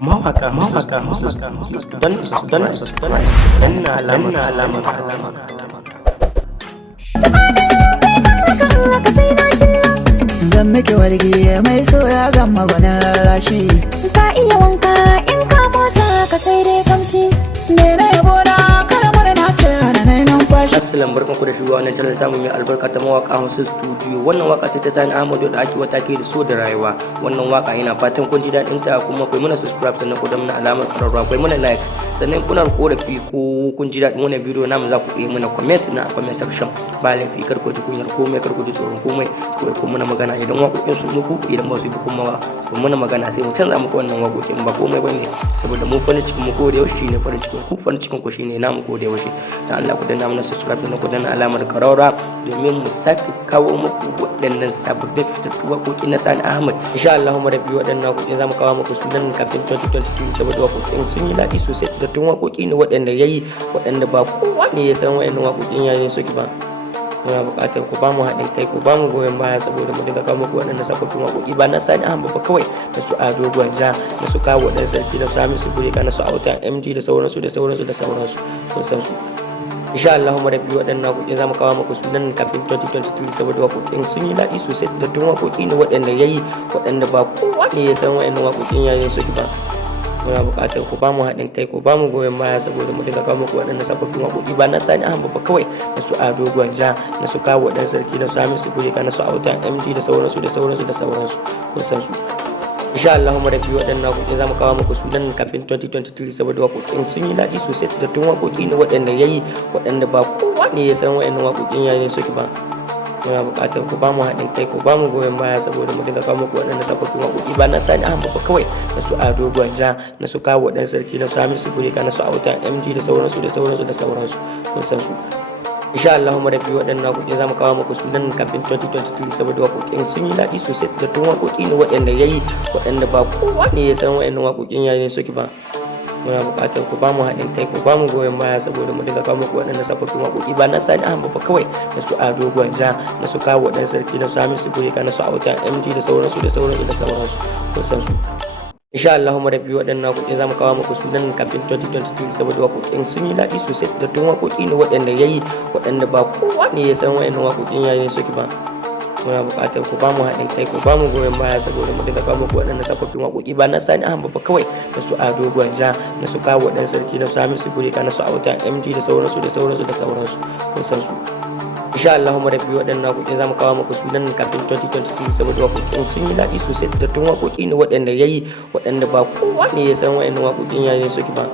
mawaka don subscribe danna alamar zan miki wargi mai soya gama gwanin rarrashi ka iya wanka in ka motsa ka sai dai kamshi me na yabo na karamar na ce na numfashi. Assalamu barkanku da shigowa wannan channel ta mai albarka ta mawaka Hausa Studio. Wannan waka ta Sani Ahmadu da ake wata ke da so da rayuwa. Wannan waka ina fatan kun ji dadin ta, kuma ku mana subscribe sannan ku danna alamar kararrawa, ku mana like, sannan kuna korafi ko kun ji dadin wannan bidiyo namu za ku yi mana comment na comment section. Ba laifi kar ku ji kunyar komai, kar ku ji tsoron komai, ku mana magana idan wakokin su muku, idan ba su yi kuma ku mana magana sai mu canza muku wannan wakokin, ba komai bane saboda mu farin cikin mu ko da yaushe shine farin cikin ku, farin cikin ku shine namu ko da yaushe. Dan Allah ku danna mana subscribe na ku danna alamar karara domin mu sake kawo muku waɗannan sababbin fitattu waƙoƙi na Sani Ahmad. Insha Allah mu rabi waɗannan waƙoƙi zamu kawo muku su nan kafin 2022 saboda waƙoƙin sun yi daɗi sosai. Fitattun waƙoƙi ne waɗanda yayi, waɗanda ba kowa ne ya san waɗannan waƙoƙin yayin suke ba. Muna buƙatar ku ba mu haɗin kai, ku ba mu goyon baya saboda mu dinga kawo muku waɗannan sababbin waƙoƙi ba na Sani Ahmad ba kawai, da su Ado Gwanja, da su kawo waɗannan sarki, da su Hamisu Bureka, na su Auta MG da sauransu kun san su. Insha Allah mu rabi waɗannan waƙoƙi zamu kawo muku su nan kafin 2023 saboda waƙoƙin sun yi daɗi sosai. Da tun waƙoƙi ne waɗanda yayi, waɗanda ba kowa ne ya san waɗannan waƙoƙin yayin su ba. Muna buƙatar ku ba mu haɗin kai, ku ba mu goyon baya saboda mu dinga kawo muku waɗannan sababbin waƙoƙi ba na Sani Ahmad ba kawai, da su Ado Gwanja, na su kawo waɗannan sarki, da su Hamisu Bureka, na su Auta MG da sauransu kun san su. Insha Allah mu rabi waɗannan waƙoƙi zamu kawo muku su nan kafin 2023 saboda waƙoƙin sun yi daɗi sosai. Da tun waƙoƙi ne waɗanda yayi, waɗanda ba kowa ne ya san waɗannan waƙoƙin yayin su ba. Muna buƙatar ku ba mu haɗin kai, ku ba mu goyon baya saboda mu dinga kawo muku waɗannan sababbin waƙoƙi ba na Sani Ahmad ba kawai, da su Ado Gwanja, na su kawo waɗannan sarki, da su Hamisu Bureka, na su Auta MG da sauransu kun san su. Insha Allah mu rabi waɗannan waƙoƙi zamu kawo muku su nan kafin 2023 saboda waƙoƙin sun yi daɗi sosai. Da tun waƙoƙi ne waɗanda yayi, waɗanda ba kowa ne ya san waɗannan waƙoƙin yayin suke ba. Muna buƙatar ku ba mu haɗin kai, ku ba mu goyon baya saboda mu dinga kawo muku waɗannan sababbin waƙoƙi ba na Sani Ahmad ba kawai, da su Ado Gwanja, na su kawo waɗannan sarki, da su Hamisu Bureka, na su Auta MG da sauransu kun san su. Insha Allah mu rabi waɗannan waƙoƙi zamu kawo muku su nan kafin 2023 saboda waƙoƙin sun yi daɗi sosai. Da tun waƙoƙi ne waɗanda yayi, waɗanda ba kowa ne ya san waɗannan waƙoƙin yayin suke ba. Muna buƙatar ku ba mu haɗin kai, ku ba mu goyon baya saboda mu dinga kawo muku waɗannan sababbin waƙoƙi ba na Sani Ahmad ba kawai, da su Ado Gwanja, na su kawo waɗannan sarki, da su Hamisu Bureka, na su Auta MG da sauransu kun san su. Insha Allah mu rabi waɗannan waƙoƙi zamu kawo muku su nan kafin 2022 saboda waƙoƙin sun yi daɗi sosai. Da tun waƙoƙi ne waɗanda yayi, waɗanda ba kowa ne ya san waɗannan waƙoƙin yayin suke ba.